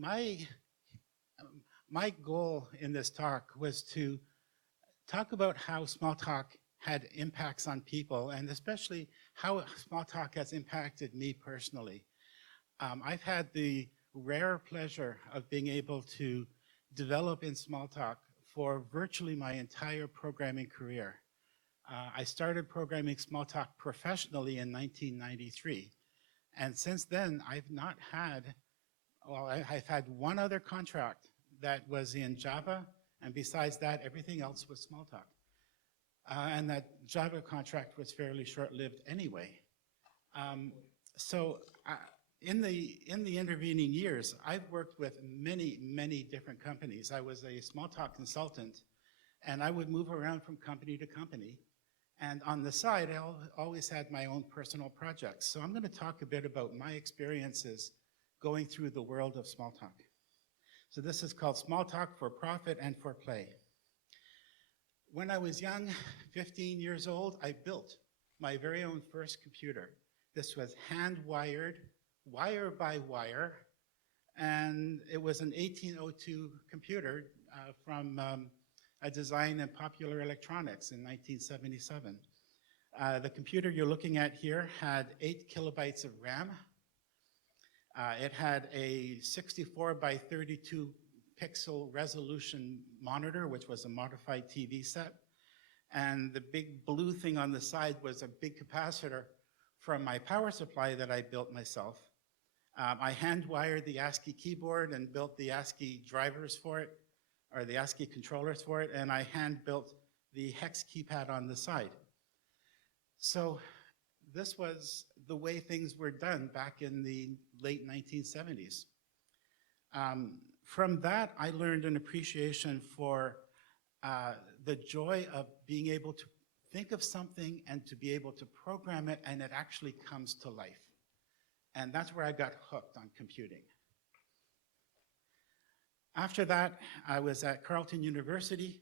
my, my goal in this talk was to talk about how Smalltalk had impacts on people, and especially how Smalltalk has impacted me personally. I've had the rare pleasure of being able to develop in Smalltalk for virtually my entire programming career. I started programming Smalltalk professionally in 1993. And since then, I've not had, well, I've had one other contract that was in Java, and besides that, everything else was Smalltalk. And that Java contract was fairly short-lived anyway. In the intervening years, I've worked with many different companies. I was a Smalltalk consultant, and I would move around from company to company. And on the side, I always had my own personal projects. So I'm going to talk a bit about my experiences going through the world of Smalltalk. So this is called Smalltalk for Profit and for Play. When I was young, 15 years old, I built my very own first computer. This was hand-wired, wire by wire, and it was an 1802 computer from a design in Popular Electronics in 1977. The computer you're looking at here had 8 kilobytes of RAM. It had a 64 by 32 pixel resolution monitor, which was a modified TV set. And the big blue thing on the side was a big capacitor from my power supply that I built myself. I hand-wired the ASCII keyboard and built the ASCII drivers for it, or the ASCII controllers for it, and I hand-built the hex keypad on the side. So this was the way things were done back in the late 1970s. From that, I learned an appreciation for the joy of being able to think of something and to be able to program it, and it actually comes to life. And that's where I got hooked on computing. After that, I was at Carleton University,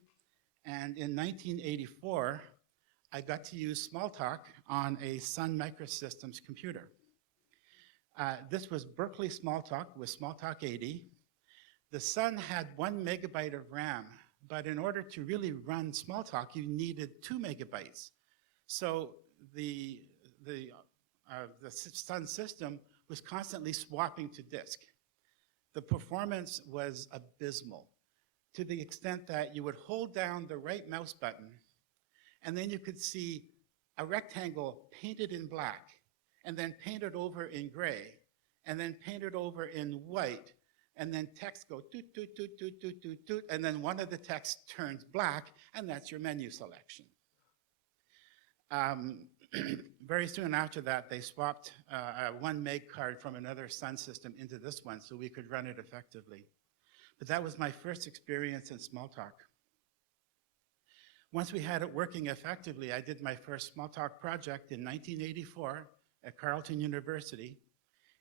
and in 1984, I got to use Smalltalk on a Sun Microsystems computer. This was Berkeley Smalltalk with Smalltalk 80. The Sun had 1 megabyte of RAM, but in order to really run Smalltalk, you needed 2 megabytes. So the Sun system was constantly swapping to disk. The performance was abysmal, to the extent that you would hold down the right mouse button, and then you could see a rectangle painted in black, and then painted over in gray, and then painted over in white, and then text go toot, toot, toot, toot, toot, toot, toot, and then one of the texts turns black, and that's your menu selection. Very soon after that, they swapped a 1 meg card from another Sun system into this one so we could run it effectively. But that was my first experience in Smalltalk. Once we had it working effectively, I did my first Smalltalk project in 1984 at Carleton University.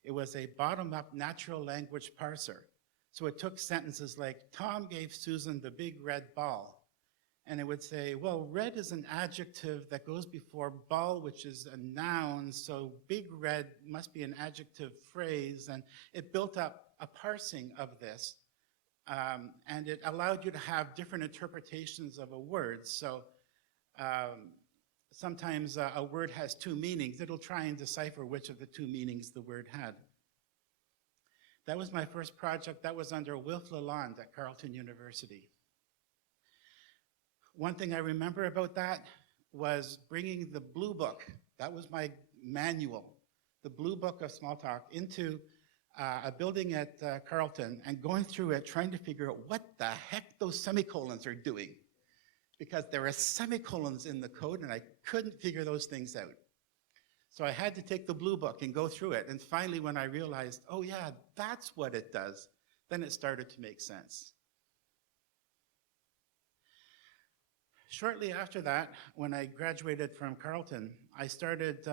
It was a bottom-up natural language parser. So it took sentences like, Tom gave Susan the big red ball. And it would say, well, red is an adjective that goes before ball, which is a noun, so big red must be an adjective phrase. And it built up a parsing of this. And it allowed you to have different interpretations of a word. So sometimes a word has 2 meanings. It'll try and decipher which of the 2 meanings the word had. That was my first project. That was under Wilf Lalonde at Carleton University. One thing I remember about that was bringing the blue book, that was my manual, the blue book of Smalltalk, into a building at Carleton and going through it, trying to figure out what the heck those semicolons are doing. Because there are semicolons in the code and I couldn't figure those things out. So I had to take the blue book and go through it. And finally, when I realized, oh yeah, that's what it does, then it started to make sense. Shortly after that, when I graduated from Carleton, I started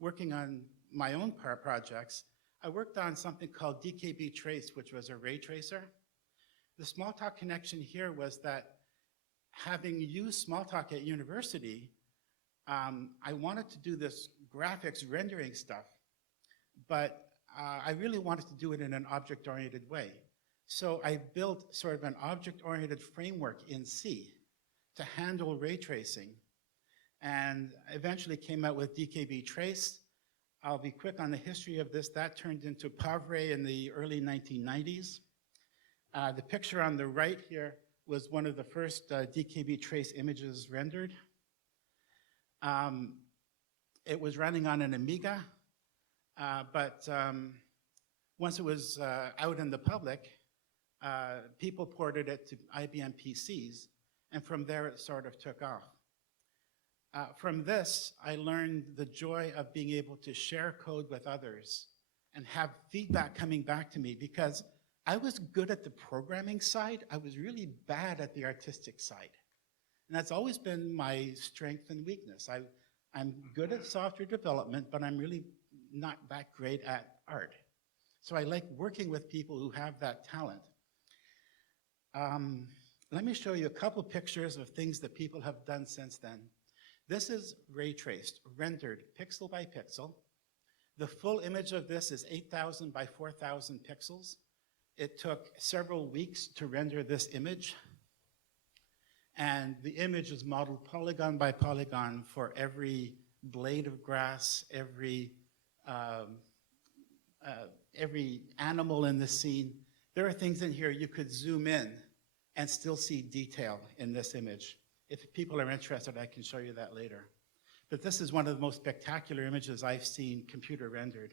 working on my own projects. I worked on something called DKB Trace, which was a ray tracer. The Smalltalk connection here was that having used Smalltalk at university, I wanted to do this graphics rendering stuff, but I really wanted to do it in an object-oriented way. So I built sort of an object-oriented framework in C to handle ray tracing, and eventually came out with DKB Trace. I'll be quick on the history of this. That turned into Pavre in the early 1990s. The picture on the right here was one of the first DKB Trace images rendered. It was running on an Amiga, but once it was out in the public, people ported it to IBM PCs, and from there it sort of took off. From this, I learned the joy of being able to share code with others and have feedback coming back to me, because I was good at the programming side. I was really bad at the artistic side. And that's always been my strength and weakness. I'm good at software development, but I'm really not that great at art. So I like working with people who have that talent. Let me show you a couple pictures of things that people have done since then. This is ray traced, rendered pixel by pixel. The full image of this is 8,000 by 4,000 pixels. It took several weeks to render this image. And the image is modeled polygon by polygon for every blade of grass, every animal in the scene. There are things in here you could zoom in and still see detail in this image. If people are interested, I can show you that later. But this is one of the most spectacular images I've seen computer rendered.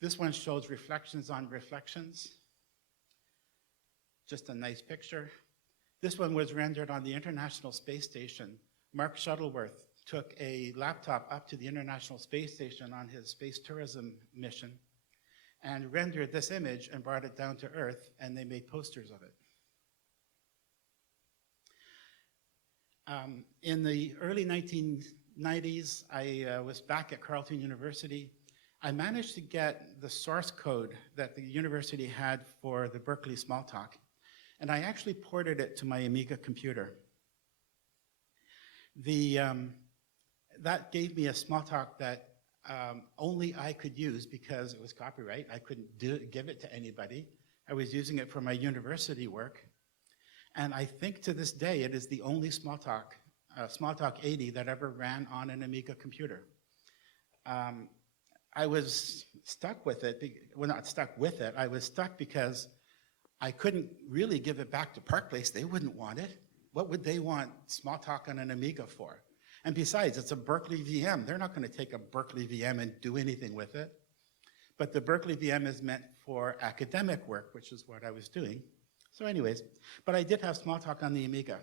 This one shows reflections on reflections. Just a nice picture. This one was rendered on the International Space Station. Mark Shuttleworth took a laptop up to the International Space Station on his space tourism mission and rendered this image and brought it down to Earth, and they made posters of it. In the early 1990s, I was back at Carleton University. I managed to get the source code that the university had for the Berkeley Smalltalk, and I actually ported it to my Amiga computer. That gave me a Smalltalk that only I could use because it was copyright. I couldn't give it to anybody. I was using it for my university work. And I think to this day, it is the only Smalltalk 80 that ever ran on an Amiga computer. I was stuck with it, well, not stuck with it, I was stuck because I couldn't really give it back to Park Place. They wouldn't want it. What would they want Smalltalk on an Amiga for? And besides, it's a Berkeley VM. They're not going to take a Berkeley VM and do anything with it. But the Berkeley VM is meant for academic work, which is what I was doing. So anyways, but I did have Smalltalk on the Amiga.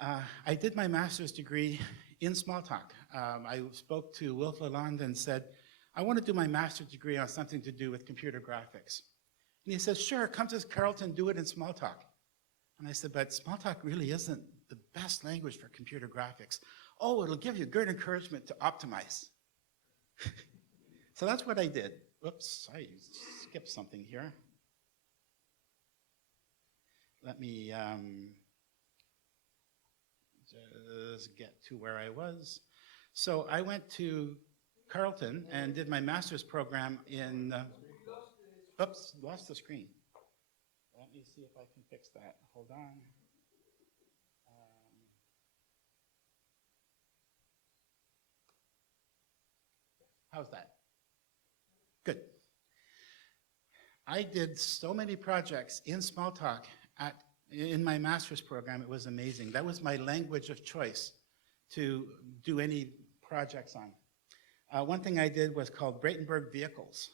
I did my master's degree in Smalltalk. I spoke to Wilf Lalonde and said, I want to do my master's degree on something to do with computer graphics. And he says, sure, come to Carleton, do it in Smalltalk. And I said, but Smalltalk really isn't the best language for computer graphics. Oh, it'll give you good encouragement to optimize. So that's what I did. Whoops, I skipped something here. Let me just get to where I was. So I went to Carleton and did my master's program in, oops, lost the screen. Let me see if I can fix that. Hold on. How's that? Good. I did so many projects in Smalltalk in my master's program. It was amazing. That was my language of choice to do any projects on. One thing I did was called Bratenberg Vehicles.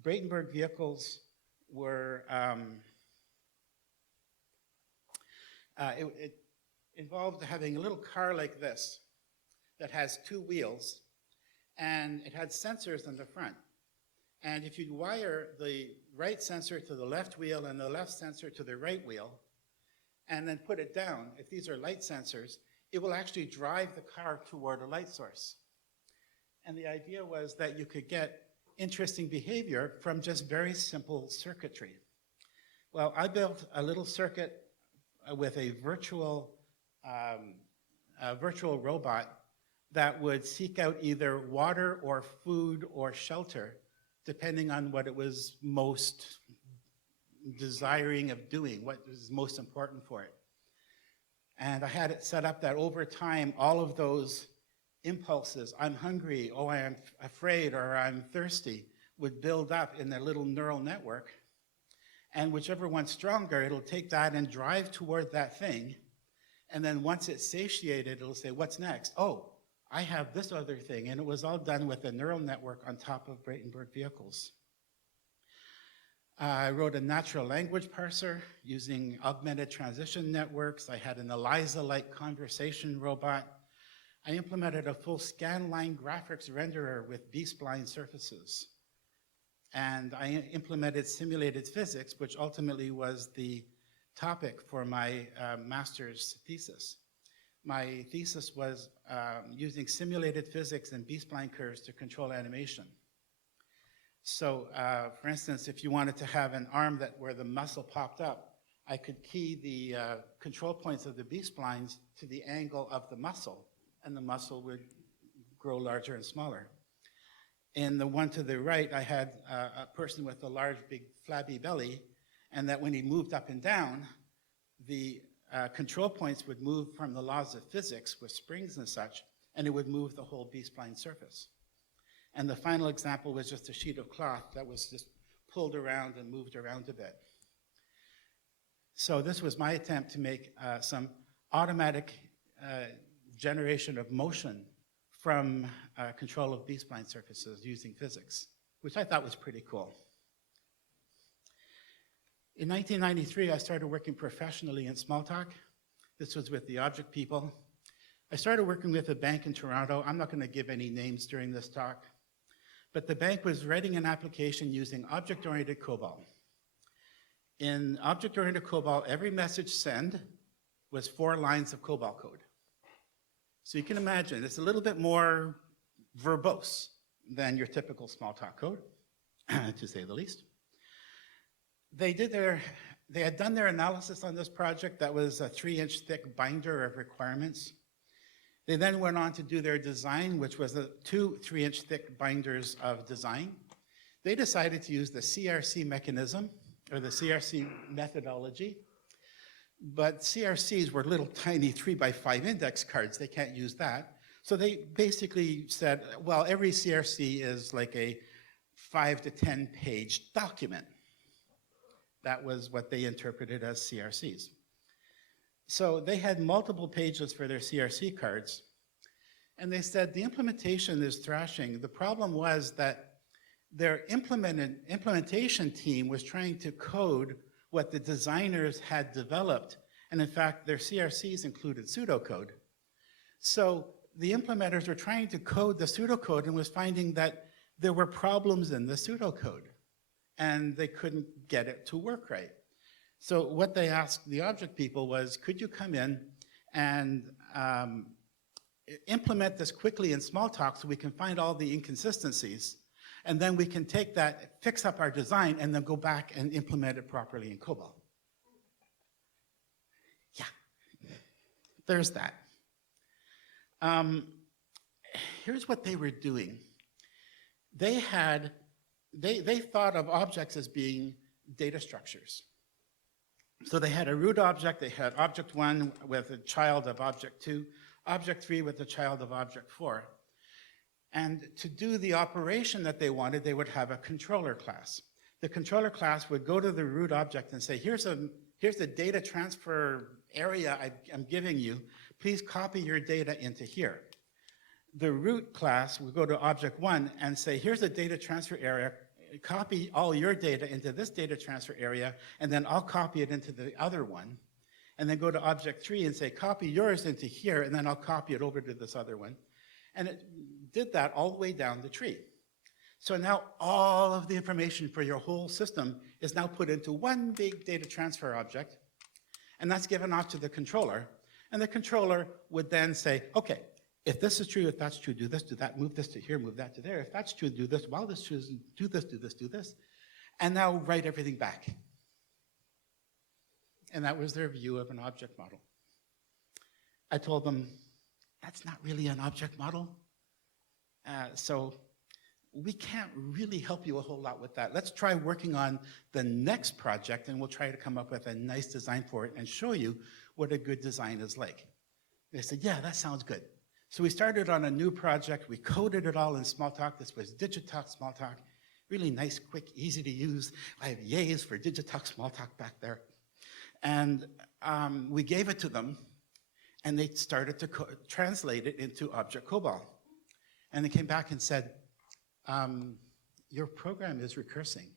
Bratenberg Vehicles were, it involved having a little car like this that has two wheels, and it had sensors in the front. And if you wire the right sensor to the left wheel and the left sensor to the right wheel, and then put it down, if these are light sensors, it will actually drive the car toward a light source. And the idea was that you could get interesting behavior from just very simple circuitry. Well, I built a little circuit with a virtual robot that would seek out either water or food or shelter depending on what it was most desiring of doing, what was most important for it. And I had it set up that over time, all of those impulses, I'm hungry, oh, I am afraid, or I'm thirsty, would build up in their little neural network. And whichever one's stronger, it'll take that and drive toward that thing. And then once it's satiated, it'll say, what's next? Oh, I have this other thing. And it was all done with a neural network on top of Bratenberg vehicles. I wrote a natural language parser using augmented transition networks. I had an ELIZA-like conversation robot. I implemented a full scanline graphics renderer with B-spline surfaces. And I implemented simulated physics, which ultimately was the topic for my master's thesis. My thesis was using simulated physics and B-spline curves to control animation. So, for instance, if you wanted to have an arm where the muscle popped up, I could key the control points of the B-splines to the angle of the muscle, and the muscle would grow larger and smaller. In the one to the right, I had a person with a large, big, flabby belly, and that when he moved up and down, the control points would move from the laws of physics with springs and such, and it would move the whole B-spline surface. And the final example was just a sheet of cloth that was just pulled around and moved around a bit. So this was my attempt to make some automatic generation of motion from control of B-spline surfaces using physics, which I thought was pretty cool. In 1993, I started working professionally in Smalltalk. This was with the object people. I started working with a bank in Toronto. I'm not going to give any names during this talk. But the bank was writing an application using object-oriented COBOL. In object-oriented COBOL, every message send was 4 lines of COBOL code. So you can imagine, it's a little bit more verbose than your typical Smalltalk code, to say the least. They had done their analysis on this project. That was a 3-inch thick binder of requirements. They then went on to do their design, which was 2 3-inch thick binders of design. They decided to use the CRC mechanism, or the CRC methodology, but CRCs were little tiny 3x5 index cards. They can't use that. So they basically said, well, every CRC is like a 5 to 10 page document. That was what they interpreted as CRCs. So they had multiple pages for their CRC cards, and they said the implementation is thrashing. The problem was that their implementation team was trying to code what the designers had developed, and in fact, their CRCs included pseudocode. So the implementers were trying to code the pseudocode and was finding that there were problems in the pseudocode, and they couldn't get it to work right. So what they asked the object people was, could you come in and implement this quickly in Smalltalk so we can find all the inconsistencies, and then we can take that, fix up our design, and then go back and implement it properly in COBOL. Yeah, there's that. Here's what they were doing. They thought of objects as being data structures. So they had a root object, they had object 1 with a child of object 2, object 3 with a child of object 4. And to do the operation that they wanted, they would have a controller class. The controller class would go to the root object and say, here's the data transfer area I'm giving you. Please copy your data into here. The root class would go to object 1 and say, here's the data transfer area. Copy all your data into this data transfer area, and then I'll copy it into the other one. And then go to object 3 and say, copy yours into here, and then I'll copy it over to this other one. And it did that all the way down the tree. So now all of the information for your whole system is now put into one big data transfer object, and that's given off to the controller. And the controller would then say, okay, if this is true, if that's true, do this, do that, move this to here, move that to there. If that's true, do this. While this is true, do this, do this, do this. And now write everything back. And that was their view of an object model. I told them, that's not really an object model. So we can't really help you a whole lot with that. Let's try working on the next project, and we'll try to come up with a nice design for it and show you what a good design is like. They said, yeah, that sounds good. So we started on a new project. We coded it all in Smalltalk. This was Digitalk Smalltalk. Really nice, quick, easy to use. I have yays for Digitalk Smalltalk back there. And we gave it to them, and they started to translate it into Object COBOL. And they came back and said, your program is recursing.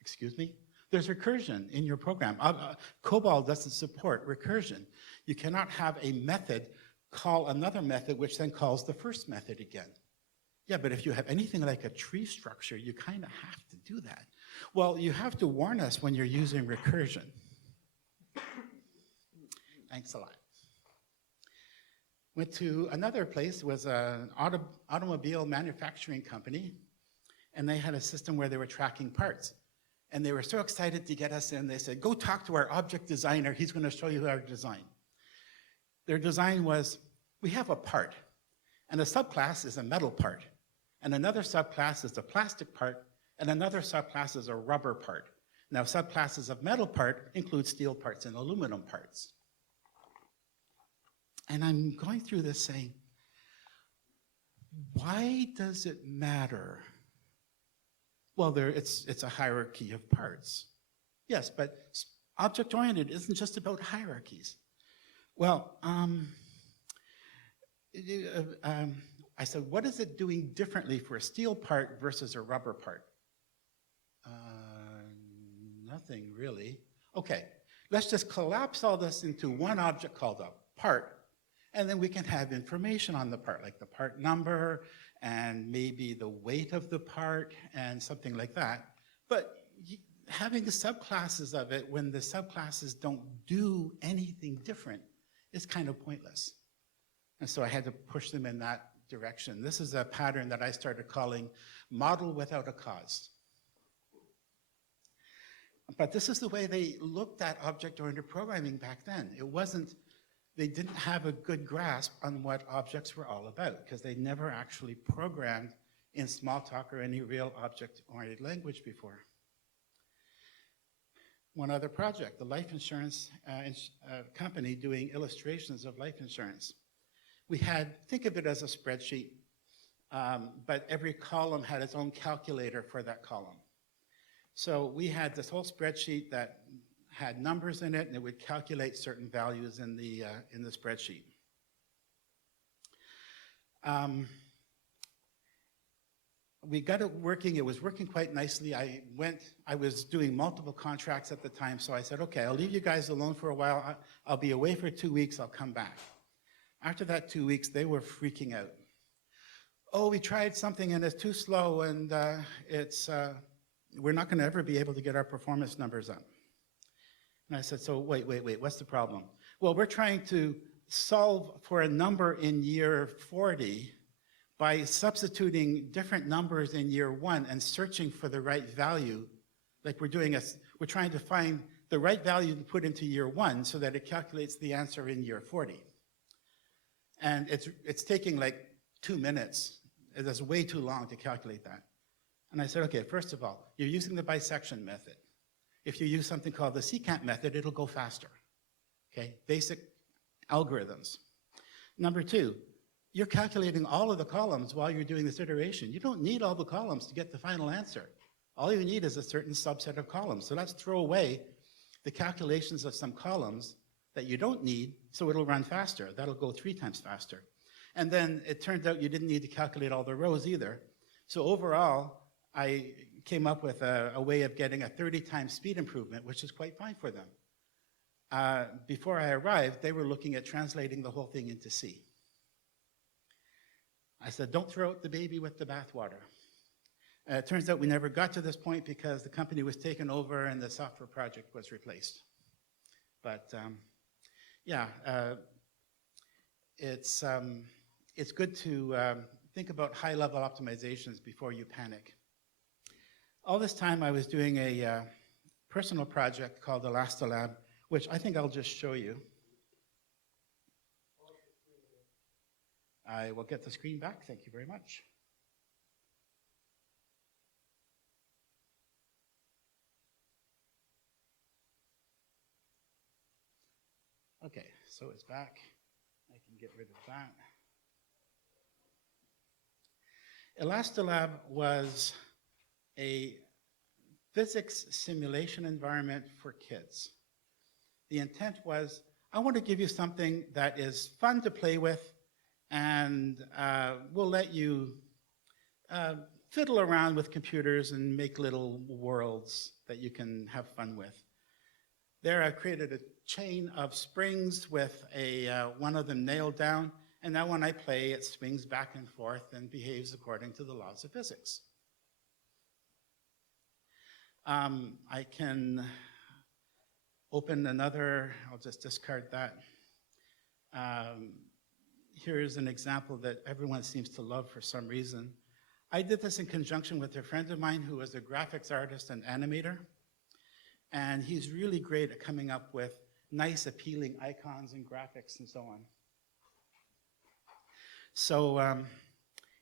Excuse me? There's recursion in your program. COBOL doesn't support recursion. You cannot have a method call another method, which then calls the first method again. Yeah, but if you have anything like a tree structure, you kind of have to do that. Well, you have to warn us when you're using recursion. Thanks a lot. Went to another place, was an automobile manufacturing company, and they had a system where they were tracking parts. And they were so excited to get us in, they said, go talk to our object designer, he's going to show you our design. Their design was, we have a part, and a subclass is a metal part, and another subclass is a plastic part, and another subclass is a rubber part. Now, subclasses of metal part include steel parts and aluminum parts. And I'm going through this saying, why does it matter? Well, it's a hierarchy of parts. Yes, but object-oriented isn't just about hierarchies. Well, I said, what is it doing differently for a steel part versus a rubber part? Nothing really. Okay, let's just collapse all this into one object called a part, and then we can have information on the part, like the part number, and maybe the weight of the part, and something like that. But having the subclasses of it when the subclasses don't do anything different is kind of pointless. And so I had to push them in that direction. This is a pattern that I started calling model without a cause. But this is the way they looked at object-oriented programming back then. It wasn't, they didn't have a good grasp on what objects were all about, because they never actually programmed in Smalltalk or any real object-oriented language before. One other project, the life insurance company doing illustrations of life insurance. We had, think of it as a spreadsheet, but every column had its own calculator for that column. So we had this whole spreadsheet that had numbers in it, and it would calculate certain values in the spreadsheet. We got it working. It was working quite nicely. I was doing multiple contracts at the time, so I said, okay, I'll leave you guys alone for a while. I'll be away for 2 weeks. I'll come back. After that 2 weeks, they were freaking out. Oh, we tried something, and it's too slow, and we're not going to ever be able to get our performance numbers up. And I said, so wait, what's the problem? Well, we're trying to solve for a number in year 40 by substituting different numbers in year 1 and searching for the right value. Like we're trying to find the right value to put into year 1 so that it calculates the answer in year 40. And it's taking like 2 minutes. That's way too long to calculate that. And I said, okay, first of all, you're using the bisection method. If you use something called the secant method, it'll go faster. Okay, basic algorithms. Number 2, you're calculating all of the columns while you're doing this iteration. You don't need all the columns to get the final answer. All you need is a certain subset of columns. So let's throw away the calculations of some columns that you don't need, so it'll run faster. That'll go 3 times faster. And then it turned out you didn't need to calculate all the rows either. So overall, I came up with a way of getting a 30 times speed improvement, which is quite fine for them. Before I arrived, they were looking at translating the whole thing into C. I said, don't throw out the baby with the bathwater. It turns out we never got to this point because the company was taken over and the software project was replaced. But yeah, it's good to think about high-level optimizations before you panic. All this time I was doing a personal project called Elastilab, which I think I'll just show you. I will get the screen back. Thank you very much. Okay, so it's back. I can get rid of that. Elastilab was a physics simulation environment for kids. The intent was, I want to give you something that is fun to play with, and we'll let you fiddle around with computers and make little worlds that you can have fun with. There I created a chain of springs with one of them nailed down, and now when I play, it swings back and forth and behaves according to the laws of physics. I can open another, I'll just discard that. Here's an example that everyone seems to love for some reason. I did this in conjunction with a friend of mine who was a graphics artist and animator. And he's really great at coming up with nice, appealing icons and graphics and so on. So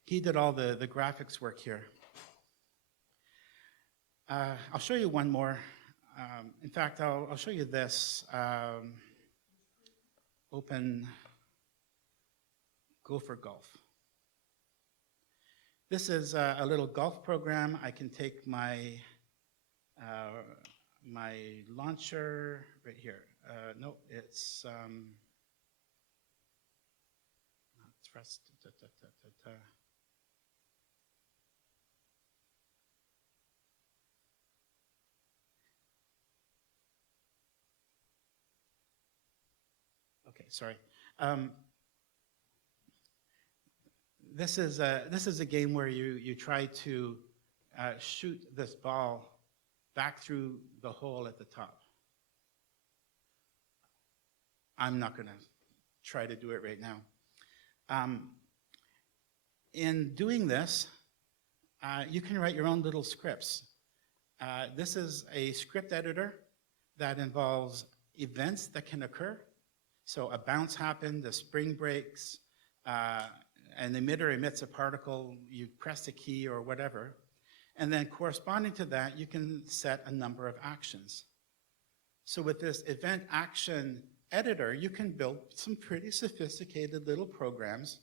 he did all the graphics work here. I'll show you one more. In fact, I'll show you this. Open Go for Golf. This is a little golf program. I can take my my launcher right here. No, it's thrust. Okay, sorry. This is a game where you try to shoot this ball back through the hole at the top. I'm not going to try to do it right now. In doing this, you can write your own little scripts. This is a script editor that involves events that can occur. So a bounce happened, a spring breaks, an emitter emits a particle, you press a key or whatever. And then corresponding to that, you can set a number of actions. So with this event action editor, you can build some pretty sophisticated little programs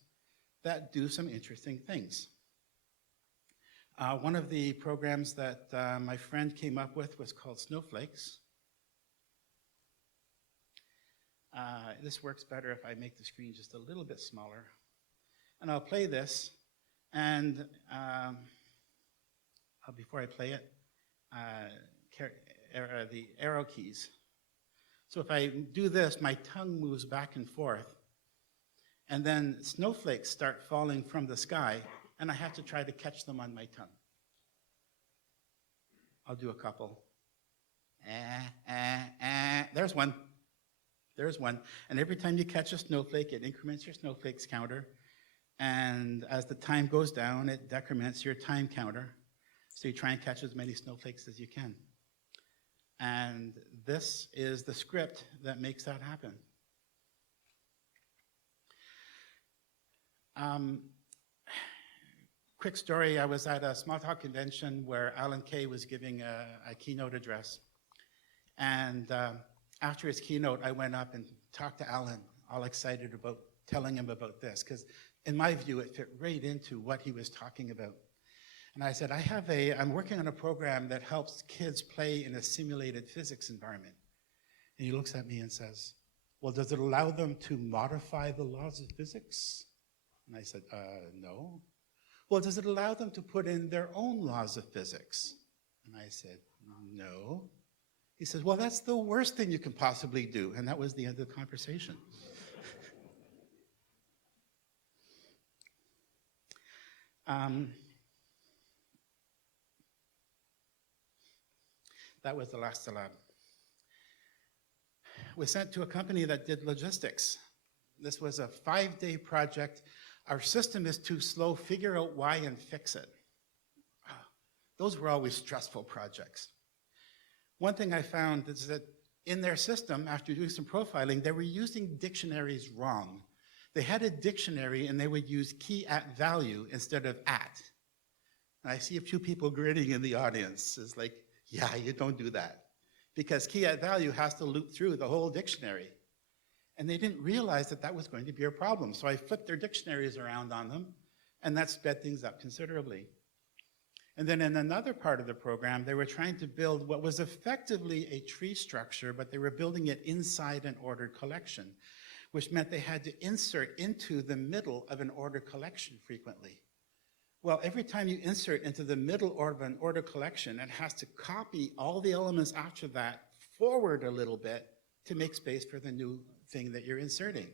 that do some interesting things. One of the programs that my friend came up with was called Snowflakes. This works better if I make the screen just a little bit smaller. And I'll play this, and before I play it, the arrow keys. So if I do this, my tongue moves back and forth, and then snowflakes start falling from the sky, and I have to try to catch them on my tongue. I'll do a couple. There's one. There's one. And every time you catch a snowflake, it increments your snowflakes counter. And as the time goes down, it decrements your time counter. So you try and catch as many snowflakes as you can. And this is the script that makes that happen. Quick story, I was at a Smalltalk convention where Alan Kay was giving a keynote address. And after his keynote, I went up and talked to Alan, all excited about telling him about this, because in my view, it fit right into what he was talking about. And I said, I'm working on a program that helps kids play in a simulated physics environment. And he looks at me and says, well, does it allow them to modify the laws of physics? And I said, no. Well, does it allow them to put in their own laws of physics? And I said, no. He says, well, that's the worst thing you can possibly do. And that was the end of the conversation. That was the last lab. We sent to a company that did logistics. This was a 5-day project. Our system is too slow, figure out why and fix it. Those were always stressful projects. One thing I found is that in their system, after doing some profiling, they were using dictionaries wrong. They had a dictionary and they would use key at value instead of at. And I see a few people grinning in the audience. It's like, yeah, you don't do that. Because key at value has to loop through the whole dictionary. And they didn't realize that that was going to be a problem. So I flipped their dictionaries around on them, and that sped things up considerably. And then in another part of the program, they were trying to build what was effectively a tree structure, but they were building it inside an ordered collection, which meant they had to insert into the middle of an ordered collection frequently. Well, every time you insert into the middle of an ordered collection, it has to copy all the elements after that forward a little bit to make space for the new thing that you're inserting.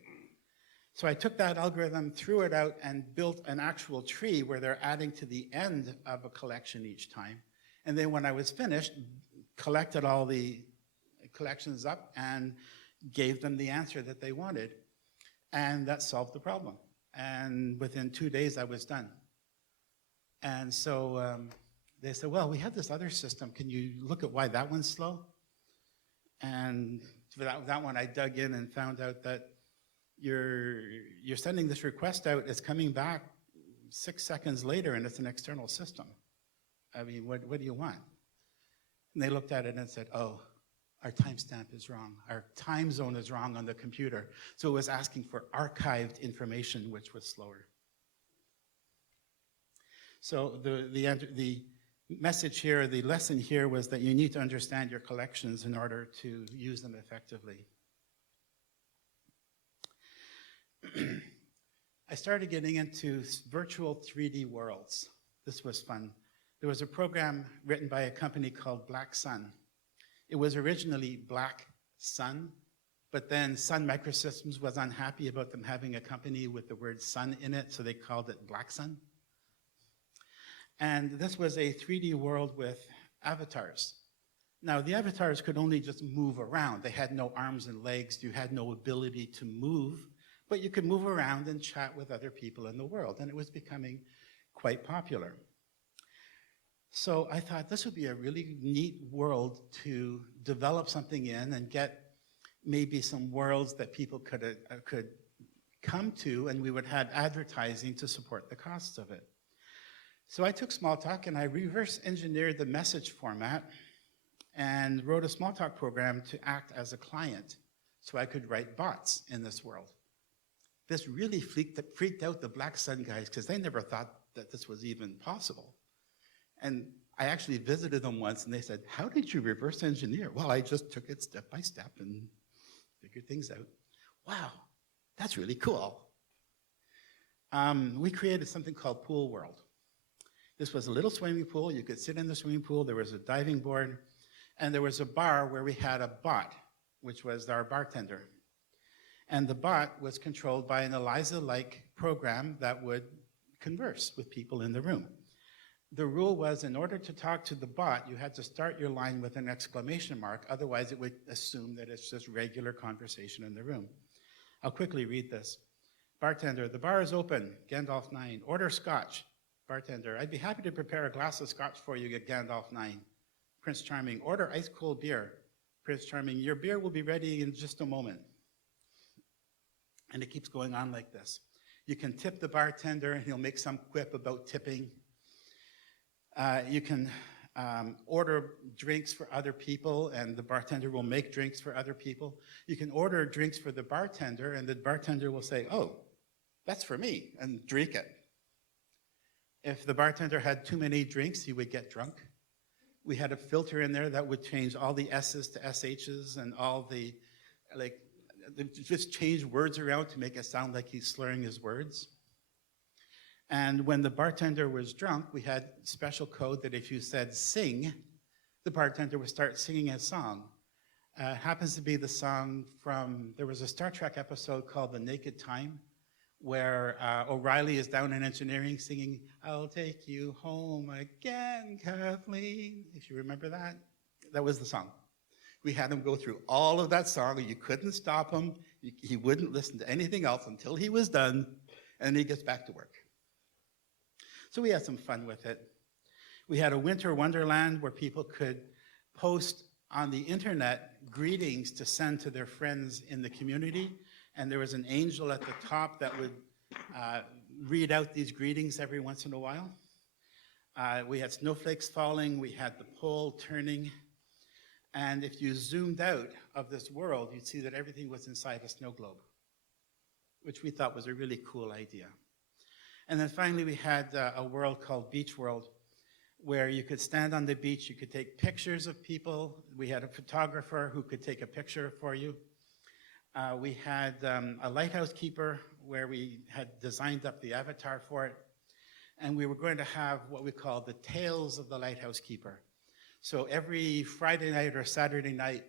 So I took that algorithm, threw it out, and built an actual tree where they're adding to the end of a collection each time. And then when I was finished, collected all the collections up and gave them the answer that they wanted. And that solved the problem. And within 2 days, I was done. And so they said, well, we have this other system. Can you look at why that one's slow? And for that one, I dug in and found out that you're sending this request out, it's coming back 6 seconds later, and it's an external system. I mean, what do you want? And they looked at it and said, oh, our timestamp is wrong. Our time zone is wrong on the computer. So it was asking for archived information, which was slower. So the message here, the lesson here was that you need to understand your collections in order to use them effectively. I started getting into virtual 3D worlds. This was fun. There was a program written by a company called Black Sun. It was originally Black Sun, but then Sun Microsystems was unhappy about them having a company with the word sun in it, so they called it Black Sun. And this was a 3D world with avatars. Now, the avatars could only just move around. They had no arms and legs. You had no ability to move, but you could move around and chat with other people in the world, and it was becoming quite popular. So I thought this would be a really neat world to develop something in and get maybe some worlds that people could come to, and we would have advertising to support the costs of it. So I took Smalltalk and I reverse engineered the message format and wrote a Smalltalk program to act as a client so I could write bots in this world. This really freaked out the Black Sun guys because they never thought that this was even possible. And I actually visited them once and they said, how did you reverse engineer? Well, I just took it step by step and figured things out. Wow, that's really cool. We created something called Pool World. This was a little swimming pool. You could sit in the swimming pool. There was a diving board. And there was a bar where we had a bot, which was our bartender. And the bot was controlled by an Eliza-like program that would converse with people in the room. The rule was, in order to talk to the bot, you had to start your line with an exclamation mark. Otherwise, it would assume that it's just regular conversation in the room. I'll quickly read this. Bartender, the bar is open. Gandalf 9. Order scotch. Bartender, I'd be happy to prepare a glass of scotch for you at Gandalf 9. Prince Charming, order ice cold beer. Prince Charming, your beer will be ready in just a moment. And it keeps going on like this. You can tip the bartender and he'll make some quip about tipping. You can order drinks for other people and the bartender will make drinks for other people. You can order drinks for the bartender and the bartender will say, oh, that's for me, and drink it. If the bartender had too many drinks, he would get drunk. We had a filter in there that would change all the S's to SH's and all the, just change words around to make it sound like he's slurring his words. And when the bartender was drunk, we had special code that if you said sing, the bartender would start singing a song. Happens to be the song from, there was a Star Trek episode called The Naked Time, where O'Reilly is down in engineering singing, I'll take you home again, Kathleen. If you remember that, that was the song. We had him go through all of that song, and you couldn't stop him. He wouldn't listen to anything else until he was done, and then he gets back to work. So we had some fun with it. We had a winter wonderland where people could post on the internet greetings to send to their friends in the community. And there was an angel at the top that would read out these greetings every once in a while. We had snowflakes falling. We had the pole turning. And if you zoomed out of this world, you'd see that everything was inside a snow globe, which we thought was a really cool idea. And then finally, we had a world called Beach World, where you could stand on the beach, you could take pictures of people. We had a photographer who could take a picture for you. We had a lighthouse keeper where we had designed up the avatar for it. And we were going to have what we call the Tales of the Lighthouse Keeper. So every Friday night or Saturday night,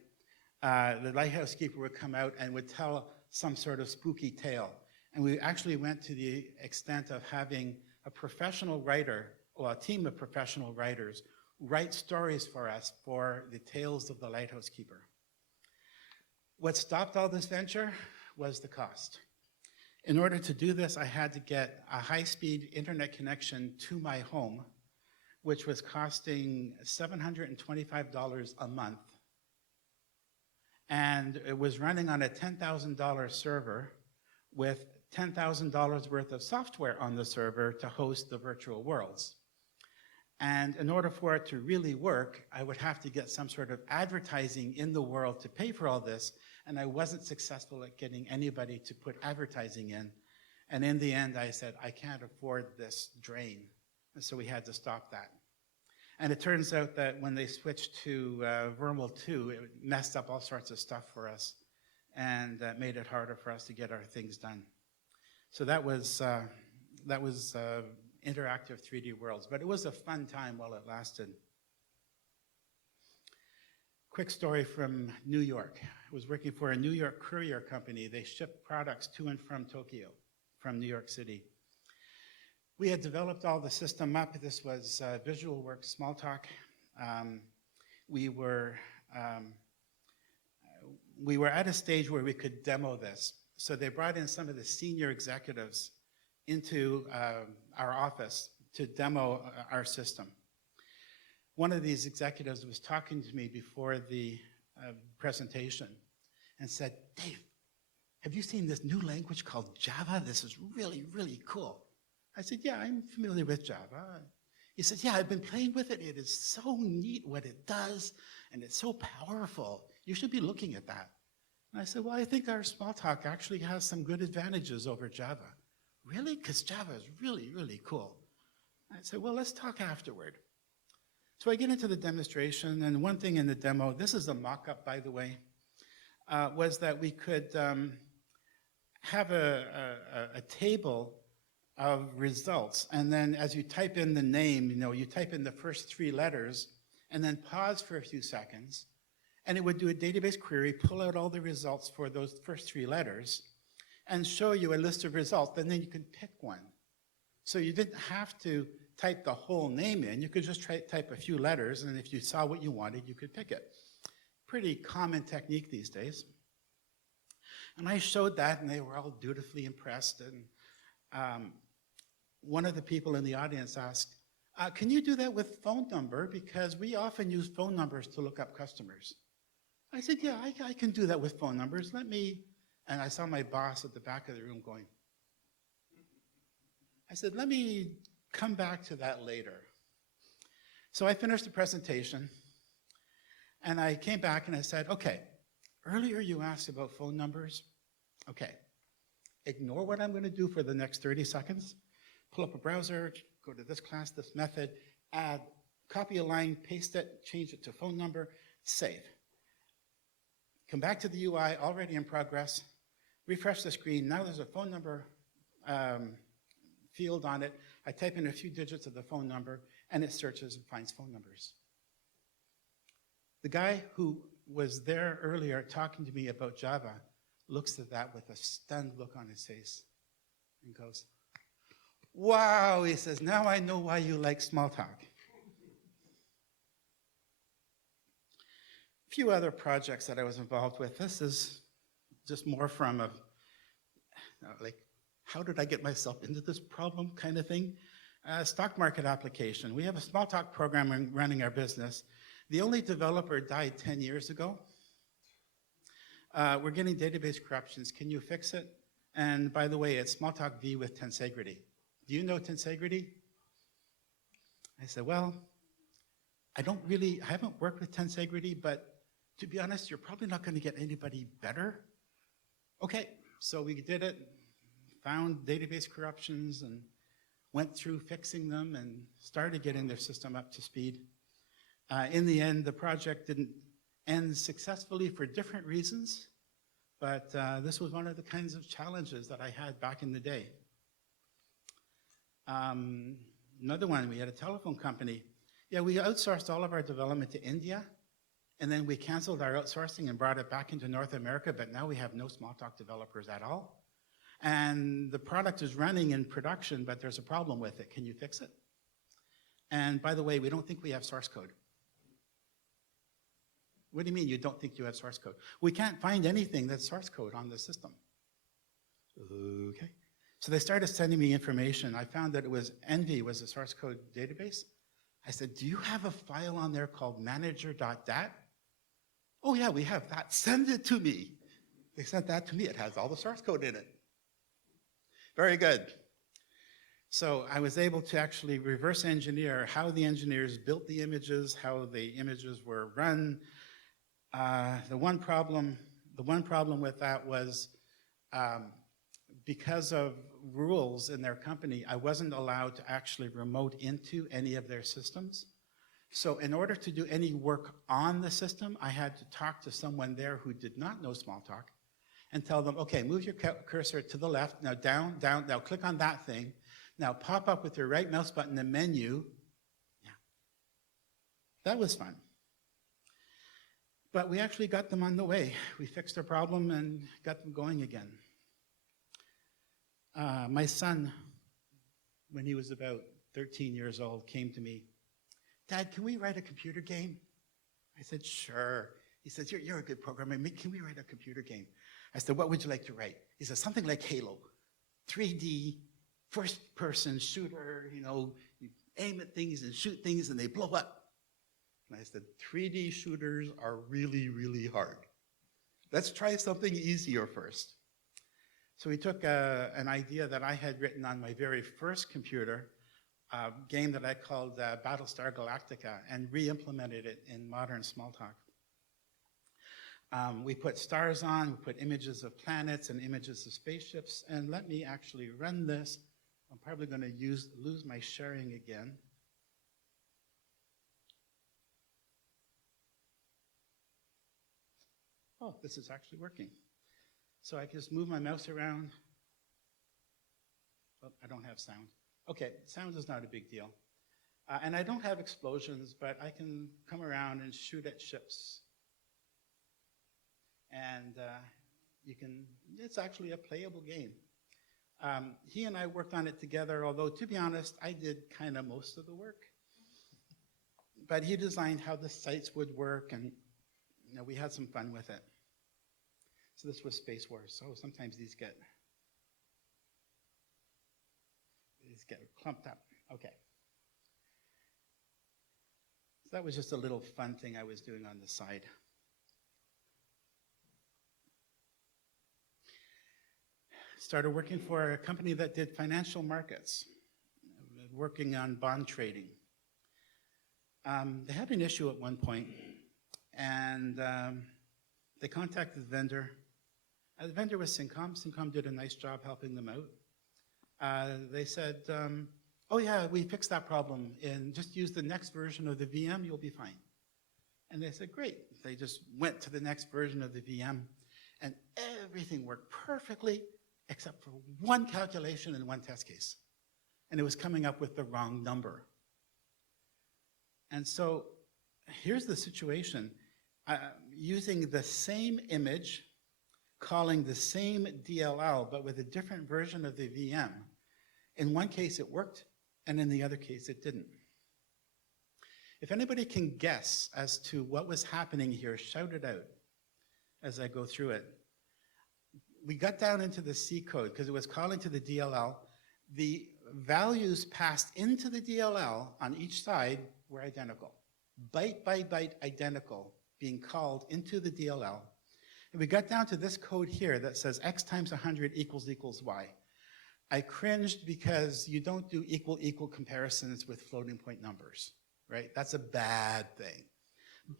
the lighthouse keeper would come out and would tell some sort of spooky tale. And we actually went to the extent of having a professional writer, or a team of professional writers, write stories for us for the Tales of the Lighthouse Keeper. What stopped all this venture was the cost. In order to do this, I had to get a high-speed internet connection to my home, which was costing $725 a month. And it was running on a $10,000 server with $10,000 worth of software on the server to host the virtual worlds. And in order for it to really work, I would have to get some sort of advertising in the world to pay for all this, and I wasn't successful at getting anybody to put advertising in. And in the end, I said, I can't afford this drain. And so we had to stop that. And it turns out that when they switched to Vermal 2, it messed up all sorts of stuff for us and made it harder for us to get our things done. So that was interactive 3D worlds, but it was a fun time while it lasted. Quick story from New York. I was working for a New York courier company. They shipped products to and from Tokyo, from New York City. We had developed all the system up. This was VisualWorks Smalltalk. We were at a stage where we could demo this. So they brought in some of the senior executives into our office to demo our system. One of these executives was talking to me before the presentation and said, Dave, have you seen this new language called Java? This is really, really cool. I said, yeah, I'm familiar with Java. He said, yeah, I've been playing with it. It is so neat what it does, and it's so powerful. You should be looking at that. And I said, well, I think our Smalltalk actually has some good advantages over Java. Really? Because Java is really, really cool. I said, well, let's talk afterward. So I get into the demonstration, and one thing in the demo, this is a mock-up, by the way, was that we could have a table of results, and then as you type in the name, you type in the first 3 letters, and then pause for a few seconds, and it would do a database query, pull out all the results for those first 3 letters, and show you a list of results, and then you could pick one. So you didn't have to type the whole name in. You could just type a few letters, and if you saw what you wanted, you could pick it. Pretty common technique these days. And I showed that, and they were all dutifully impressed. And one of the people in the audience asked, can you do that with phone number? Because we often use phone numbers to look up customers. I said, yeah, I can do that with phone numbers. And I saw my boss at the back of the room going. I said, let me come back to that later. So I finished the presentation, and I came back and I said, okay, earlier you asked about phone numbers. Okay, ignore what I'm going to do for the next 30 seconds. Pull up a browser, go to this class, this method, add, copy a line, paste it, change it to phone number, save. Come back to the UI, already in progress, refresh the screen. Now there's a phone number field on it. I type in a few digits of the phone number, and it searches and finds phone numbers. The guy who was there earlier talking to me about Java looks at that with a stunned look on his face and goes, wow, he says, now I know why you like Smalltalk. A few other projects that I was involved with. This is just more from a, like, how did I get myself into this problem kind of thing? Stock market application. We have a Smalltalk program running our business. The only developer died 10 years ago. We're getting database corruptions. Can you fix it? And by the way, it's Smalltalk V with tensegrity. Do you know tensegrity? I said, well, I haven't worked with tensegrity, but to be honest, you're probably not going to get anybody better. Okay, so we did it, found database corruptions, and went through fixing them and started getting their system up to speed. In the end, the project didn't end successfully for different reasons, but this was one of the kinds of challenges that I had back in the day. Another one, we had a telephone company. Yeah, we outsourced all of our development to India, and then we canceled our outsourcing and brought it back into North America, but now we have no Smalltalk developers at all. And the product is running in production, but there's a problem with it. Can you fix it? And by the way, we don't think we have source code. What do you mean you don't think you have source code? We can't find anything that's source code on the system. Okay. So they started sending me information. I found that it was Envy was a source code database. I said, do you have a file on there called manager.dat? Oh yeah, we have that. Send it to me. They sent that to me. It has all the source code in it. Very good. So I was able to actually reverse engineer how the engineers built the images, how the images were run. The one problem with that was because of rules in their company, I wasn't allowed to actually remote into any of their systems. So in order to do any work on the system, I had to talk to someone there who did not know Smalltalk and tell them, okay, move your cursor to the left, now down, now click on that thing, now pop up with your right mouse button in menu. Yeah. That was fun. But we actually got them on the way. We fixed their problem and got them going again. My son, when he was about 13 years old, came to me, Dad, can we write a computer game? I said, sure. He says, you're a good programmer. Can we write a computer game? I said, what would you like to write? He said, something like Halo, 3D, first-person shooter, you know, you aim at things and shoot things and they blow up. And I said, 3D shooters are really, really hard. Let's try something easier first. So we took an idea that I had written on my very first computer, a game that I called Battlestar Galactica, and re-implemented it in modern Smalltalk. We put stars on, we put images of planets and images of spaceships, and let me actually run this. I'm probably going to lose my sharing again. Oh, this is actually working. So I can just move my mouse around. Oh, I don't have sound. Okay, sound is not a big deal. And I don't have explosions, but I can come around and shoot at ships. And it's actually a playable game. He and I worked on it together, although to be honest, I did kind of most of the work. But he designed how the sites would work, and you know, we had some fun with it. So this was Space Wars, so sometimes these get clumped up. Okay. So that was just a little fun thing I was doing on the side. Started working for a company that did financial markets, working on bond trading. They had an issue at one point, and they contacted the vendor. The vendor was Syncom. Syncom did a nice job helping them out. They said, oh yeah, we fixed that problem, and just use the next version of the VM, you'll be fine. And they said, great. They just went to the next version of the VM, and everything worked perfectly, except for one calculation and one test case. And it was coming up with the wrong number. And so here's the situation. Using the same image, calling the same DLL, but with a different version of the VM. In one case it worked, and in the other case it didn't. If anybody can guess as to what was happening here, shout it out as I go through it. We got down into the C code because it was calling to the DLL. The values passed into the DLL on each side were identical. Byte by byte identical, being called into the DLL. And we got down to this code here that says x times 100 equals y. I cringed because you don't do equal comparisons with floating point numbers, right? That's a bad thing.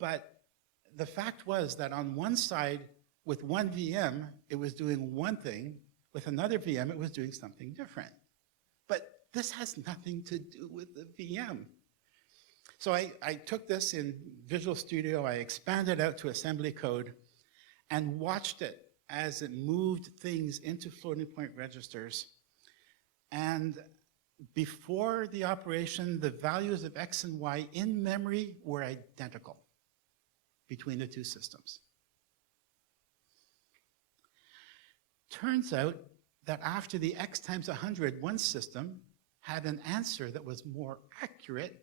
But the fact was that on one side, with one VM, it was doing one thing. With another VM, it was doing something different. But this has nothing to do with the VM. So I took this in Visual Studio, I expanded out to assembly code, and watched it as it moved things into floating point registers. And before the operation, the values of X and Y in memory were identical between the two systems. Turns out that after the X times 100, one system had an answer that was more accurate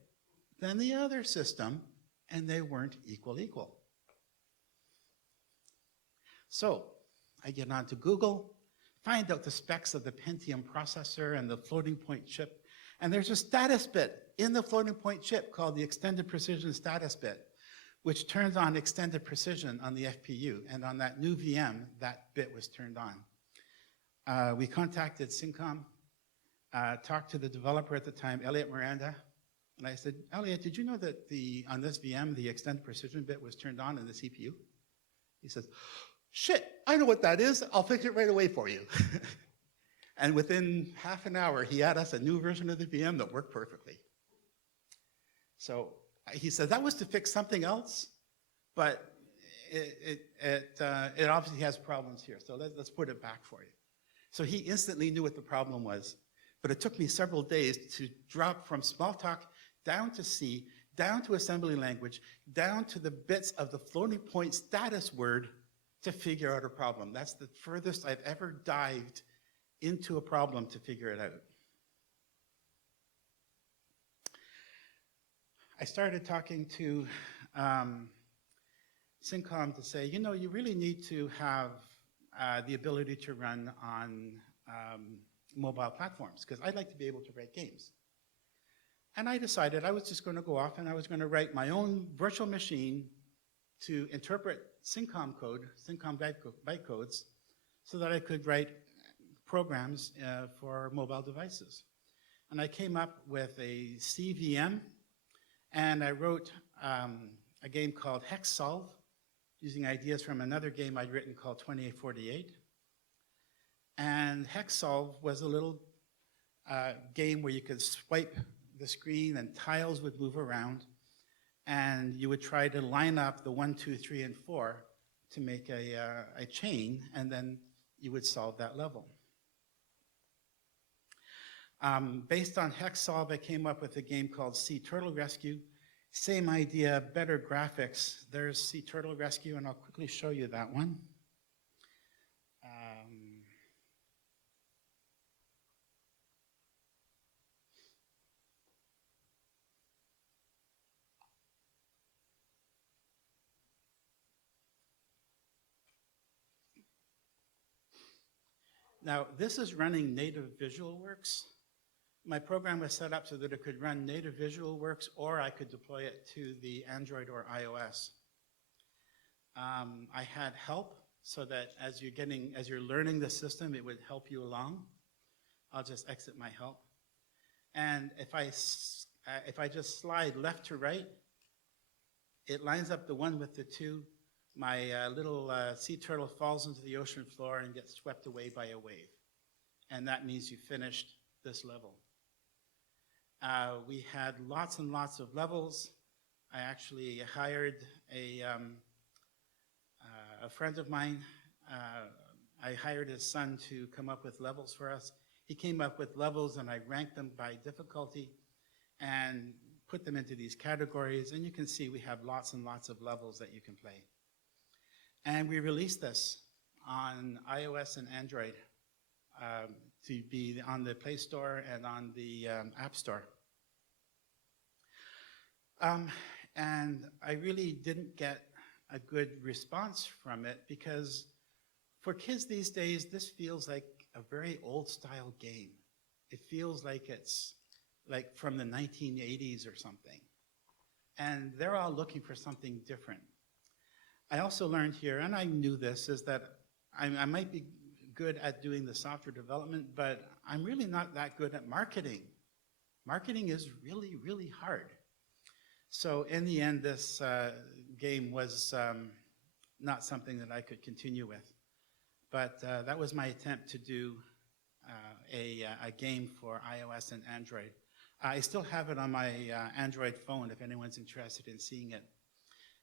than the other system, and they weren't equal. So I get onto Google, find out the specs of the Pentium processor and the floating point chip, and there's a status bit in the floating point chip called the extended precision status bit, which turns on extended precision on the FPU, and on that new VM, that bit was turned on. We contacted Syncom, talked to the developer at the time, Elliot Miranda, and I said, Elliot, did you know that on this VM, the extended precision bit was turned on in the CPU? He says, shit, I know what that is. I'll fix it right away for you. And within half an hour, he had us a new version of the VM that worked perfectly. So he said that was to fix something else, but it obviously has problems here. So let's put it back for you. So he instantly knew what the problem was, but it took me several days to drop from Smalltalk down to C, down to assembly language, down to the bits of the floating point status word to figure out a problem. That's the furthest I've ever dived into a problem to figure it out. I started talking to Syncom to say, you know, you really need to have the ability to run on mobile platforms, because I'd like to be able to write games. And I decided I was just going to go off and I was going to write my own virtual machine to interpret Syncom code, Syncom bytecodes, so that I could write programs for mobile devices. And I came up with a CVM, and I wrote a game called HexSolve, using ideas from another game I'd written called 2848. And HexSolve was a little game where you could swipe the screen and tiles would move around, and you would try to line up the 1, 2, 3, and 4 to make a chain, and then you would solve that level. Based on HexSolve, I came up with a game called Sea Turtle Rescue. Same idea, better graphics. There's Sea Turtle Rescue, and I'll quickly show you that one. Now, this is running native VisualWorks. My program was set up so that it could run native VisualWorks, or I could deploy it to the Android or iOS. I had help so that as you're learning the system, it would help you along. I'll just exit my help. And if I just slide left to right, it lines up the 1 with the 2. My little sea turtle falls into the ocean floor and gets swept away by a wave. And that means you finished this level. We had lots and lots of levels. I actually hired a friend of mine. I hired his son to come up with levels for us. He came up with levels, and I ranked them by difficulty and put them into these categories. And you can see we have lots and lots of levels that you can play. And we released this on iOS and Android to be on the Play Store and on the App Store. And I really didn't get a good response from it, because for kids these days, this feels like a very old-style game. It feels like it's like from the 1980s or something. And they're all looking for something different. I also learned here, and I knew this, is that I might be good at doing the software development, but I'm really not that good at marketing. Marketing is really, really hard. So in the end, this game was not something that I could continue with. But that was my attempt to do a game for iOS and Android. I still have it on my Android phone if anyone's interested in seeing it.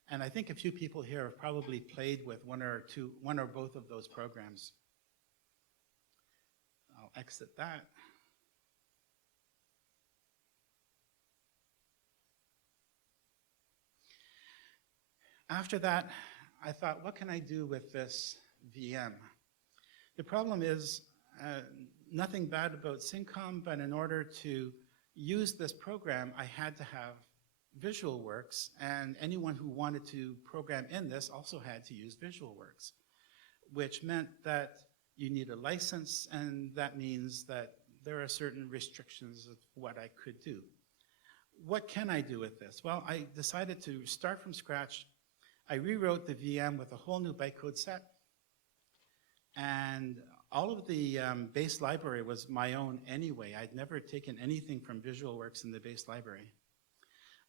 And I think a few people here have probably played with one or both of those programs. I'll exit that. After that, I thought, what can I do with this VM? The problem is nothing bad about Syncom, but in order to use this program, I had to have VisualWorks, and anyone who wanted to program in this also had to use VisualWorks, which meant that you need a license, and that means that there are certain restrictions of what I could do. What can I do with this? Well, I decided to start from scratch. I rewrote the VM with a whole new bytecode set, and all of the base library was my own anyway. I'd never taken anything from VisualWorks in the base library.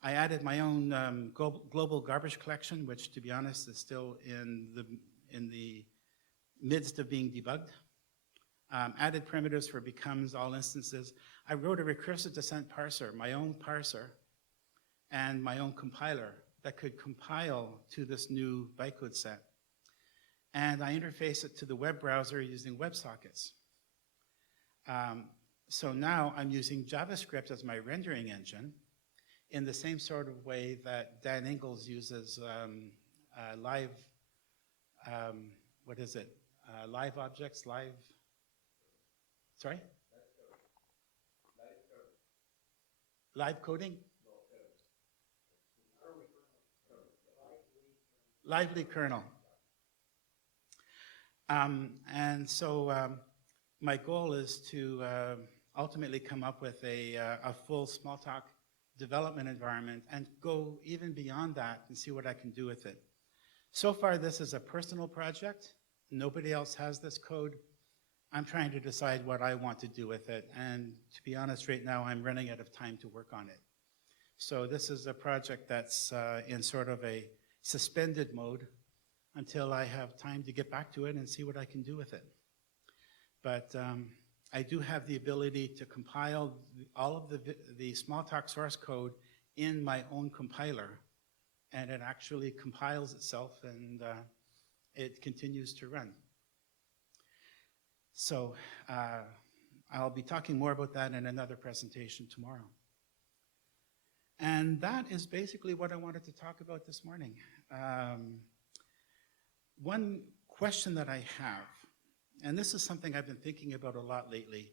I added my own global garbage collection, which, to be honest, is still in the midst of being debugged. Added primitives for becomes all instances. I wrote a recursive descent parser, my own parser, and my own compiler that could compile to this new bytecode set. And I interface it to the web browser using WebSockets. So now I'm using JavaScript as my rendering engine in the same sort of way that Dan Ingalls uses live, what is it? Live objects, sorry? Live coding? Lively kernel. And so my goal is to ultimately come up with a full Smalltalk development environment and go even beyond that and see what I can do with it. So far, this is a personal project. Nobody else has this code. I'm trying to decide what I want to do with it. And to be honest, right now, I'm running out of time to work on it. So this is a project that's in sort of a suspended mode until I have time to get back to it and see what I can do with it. But I do have the ability to compile all of the Smalltalk source code in my own compiler, and it actually compiles itself and it continues to run. So I'll be talking more about that in another presentation tomorrow. And that is basically what I wanted to talk about this morning. One question that I have, and this is something I've been thinking about a lot lately.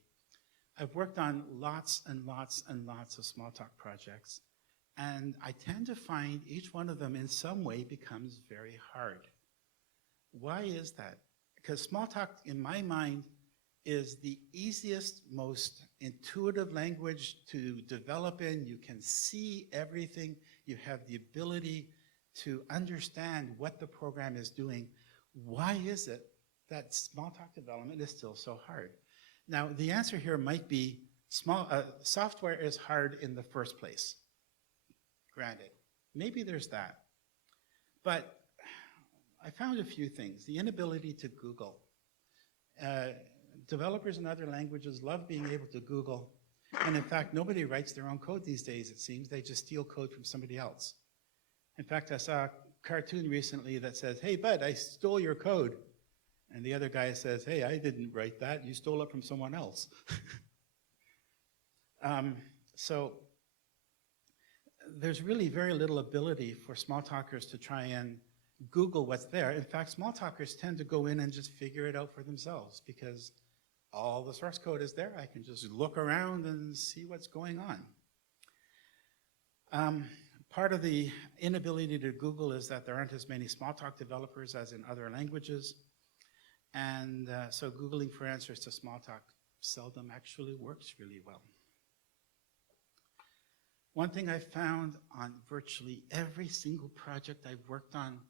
I've worked on lots and lots and lots of Smalltalk projects, and I tend to find each one of them in some way becomes very hard. Why is that? Because Smalltalk, in my mind, is the easiest, most intuitive language to develop in. You can see everything. You have the ability to understand what the program is doing. Why is it that Smalltalk development is still so hard? Now, the answer here might be software is hard in the first place. Granted, maybe there's that. But I found a few things. The inability to Google. Developers in other languages love being able to Google. And in fact, nobody writes their own code these days, it seems. They just steal code from somebody else. In fact, I saw a cartoon recently that says, "Hey, bud, I stole your code." And the other guy says, "Hey, I didn't write that. You stole it from someone else." So there's really very little ability for Smalltalkers to try and Google what's there. In fact, Smalltalkers tend to go in and just figure it out for themselves because all the source code is there. I can just look around and see what's going on. Part of the inability to Google is that there aren't as many Smalltalk developers as in other languages. And so Googling for answers to Smalltalk seldom actually works really well. One thing I've found on virtually every single project I've worked on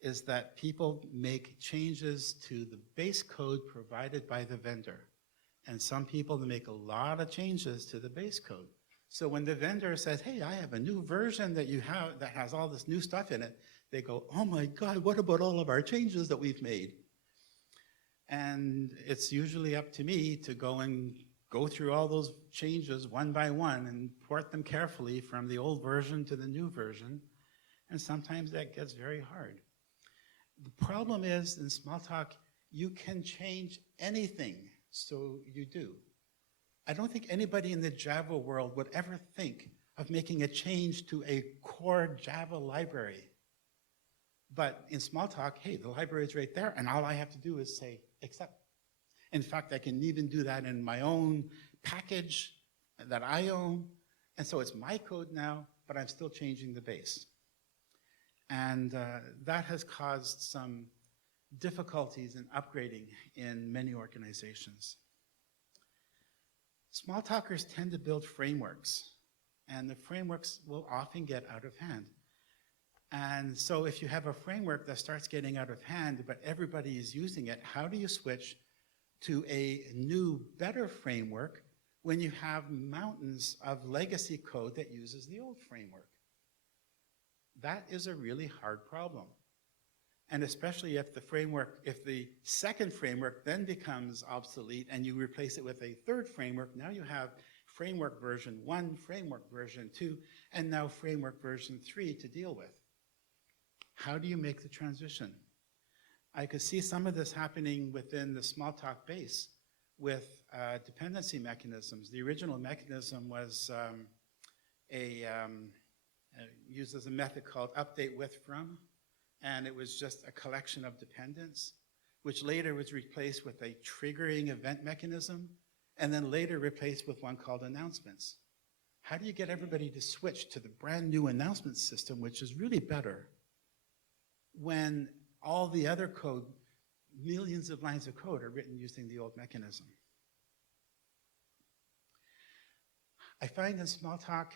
is that people make changes to the base code provided by the vendor. And some people make a lot of changes to the base code. So when the vendor says, hey, I have a new version that you have that has all this new stuff in it, they go, oh my God, what about all of our changes that we've made? And it's usually up to me to go through all those changes one by one and port them carefully from the old version to the new version. And sometimes that gets very hard. The problem is in Smalltalk, you can change anything, so you do. I don't think anybody in the Java world would ever think of making a change to a core Java library. But in Smalltalk, hey, the library is right there, and all I have to do is say accept. In fact, I can even do that in my own package that I own. And so it's my code now, but I'm still changing the base. And that has caused some difficulties in upgrading in many organizations. Smalltalkers tend to build frameworks, and the frameworks will often get out of hand. And so if you have a framework that starts getting out of hand, but everybody is using it, how do you switch to a new, better framework when you have mountains of legacy code that uses the old framework? That is a really hard problem. And especially if the second framework then becomes obsolete and you replace it with a third framework, now you have framework version 1, framework version 2, and now framework version 3 to deal with. How do you make the transition? I could see some of this happening within the Smalltalk base with dependency mechanisms. The original mechanism was used as a method called update with from, and it was just a collection of dependents, which later was replaced with a triggering event mechanism, and then later replaced with one called announcements. How do you get everybody to switch to the brand new announcement system, which is really better, when all the other code, millions of lines of code, are written using the old mechanism? I find in Smalltalk,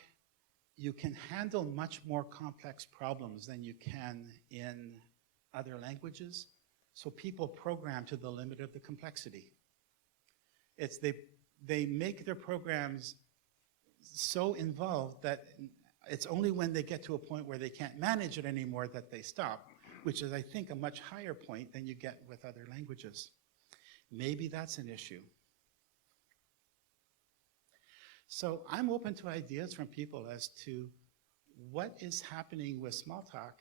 you can handle much more complex problems than you can in other languages. So people program to the limit of the complexity. They make their programs so involved that it's only when they get to a point where they can't manage it anymore that they stop, which is, I think, a much higher point than you get with other languages. Maybe that's an issue. So I'm open to ideas from people as to what is happening with Smalltalk.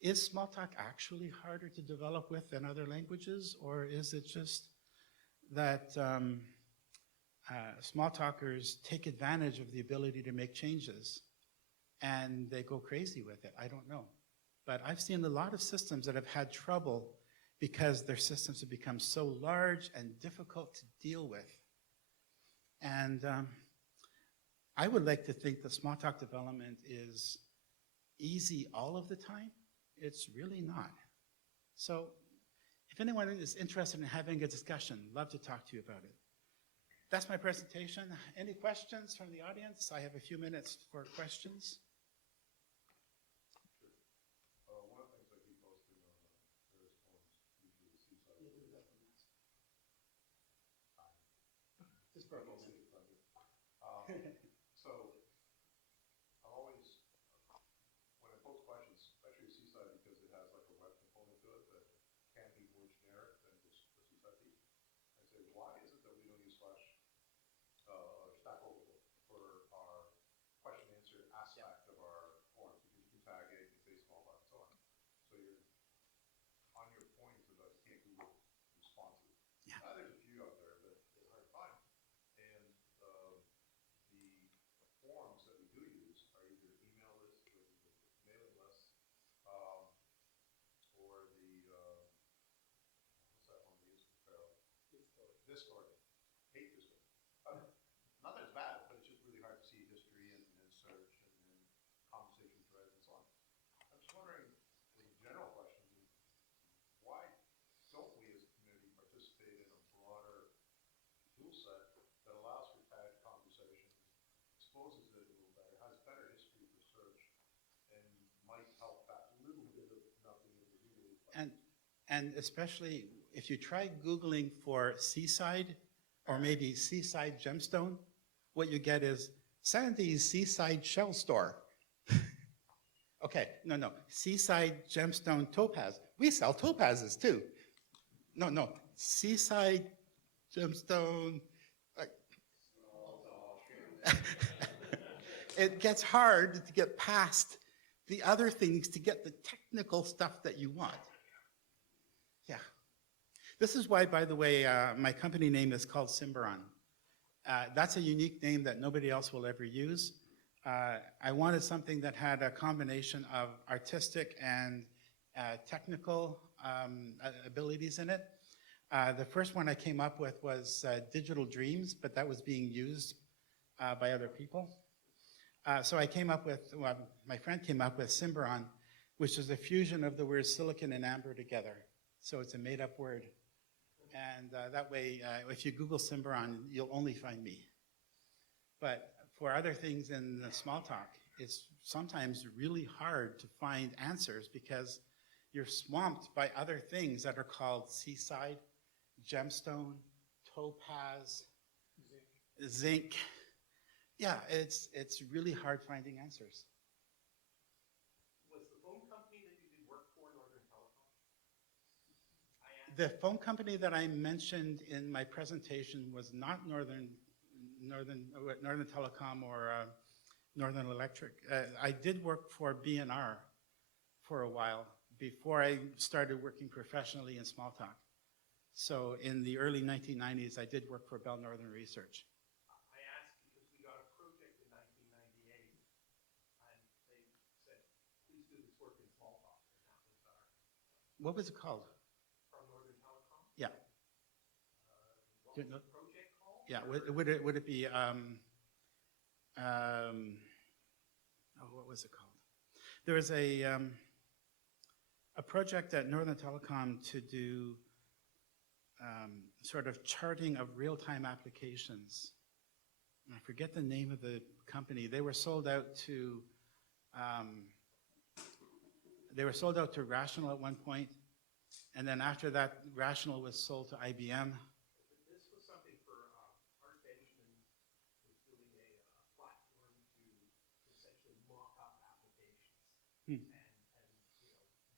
Is Smalltalk actually harder to develop with than other languages, or is it just that Smalltalkers take advantage of the ability to make changes and they go crazy with it? I don't know. But I've seen a lot of systems that have had trouble because their systems have become so large and difficult to deal with. And I would like to think that Smalltalk development is easy all of the time. It's really not. So if anyone is interested in having a discussion, love to talk to you about it. That's my presentation. Any questions from the audience? I have a few minutes for questions. One of the things I keep posting on various forums, usually the seaside. Just for a moment. So I'm always, when I post questions, especially with Seaside, because it has like a web component to it that can be more generic than just the Seaside piece, I say, why is it that we don't use Slash or Stack Overflow for our question answer aspect of our forms? Because you can tag it, you can say small and so on. So you're on your point about can't Google responses. Yeah. There's a few out there, but they're hard to find. And the forms that we do use are either email lists or the mailing lists, or the what's that one we use for Pharaoh? Discord. Hate Discord. Not that it's bad, but it's just really hard to see history and search and conversation threads and so on. I'm just wondering, as a general question, why don't we as a community participate in a broader tool set that allows for tagged conversations, exposes it a little better, has better history for search, and might help that little bit of nothing in the really. And especially if you try Googling for Seaside or maybe Seaside Gemstone, what you get is Sandy's Seaside Shell Store. Okay, no, Seaside Gemstone Topaz. We sell topazes too. No, Seaside Gemstone. like- It gets hard to get past the other things to get the technical stuff that you want. Yeah. This is why, by the way, my company name is called Symbaron. That's a unique name that nobody else will ever use. I wanted something that had a combination of artistic and technical abilities in it. The first one I came up with was Digital Dreams, but that was being used by other people. So I came up with, well, my friend came up with Symbaron, which is a fusion of the words silicon and amber together. So it's a made-up word. And that way, if you Google Symbaron, you'll only find me. But for other things in the Smalltalk, it's sometimes really hard to find answers because you're swamped by other things that are called seaside, gemstone, topaz, zinc. Yeah, it's really hard finding answers. Was the phone company that you did work for Northern Telecom? The phone company that I mentioned in my presentation was not Northern Telecom or Northern Electric. I did work for B&R for a while before I started working professionally in Smalltalk. So in the early 1990s, I did work for Bell Northern Research. I asked because we got a project in 1998, and they said, please do this work in Smalltalk, and that was our, What was it called? from Northern Telecom. Yeah. What was the project called? Yeah, would it be, what was it called? There was a project at Northern Telecom to do sort of charting of real-time applications. I forget the name of the company. They were sold out to Rational at one point, and then after that, Rational was sold to IBM. This was something for Art Benjamin was doing a platform to essentially mock up applications and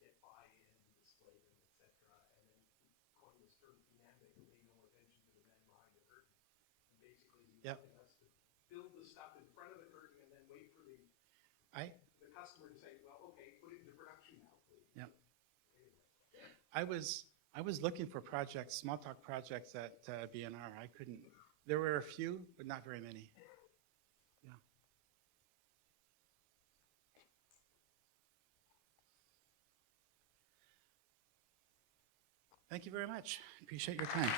get buy-in, display them, etc. And then he coined this term dynamic, pay no attention to the man behind the curtain. And basically, he wanted us to build the stuff in front of the curtain and then wait for the customer to say, well, okay, put it into production now, please. Yep. Anyway. I was looking for projects, Smalltalk projects at B&R. I couldn't. There were a few, but not very many. Yeah. Thank you very much. Appreciate your time.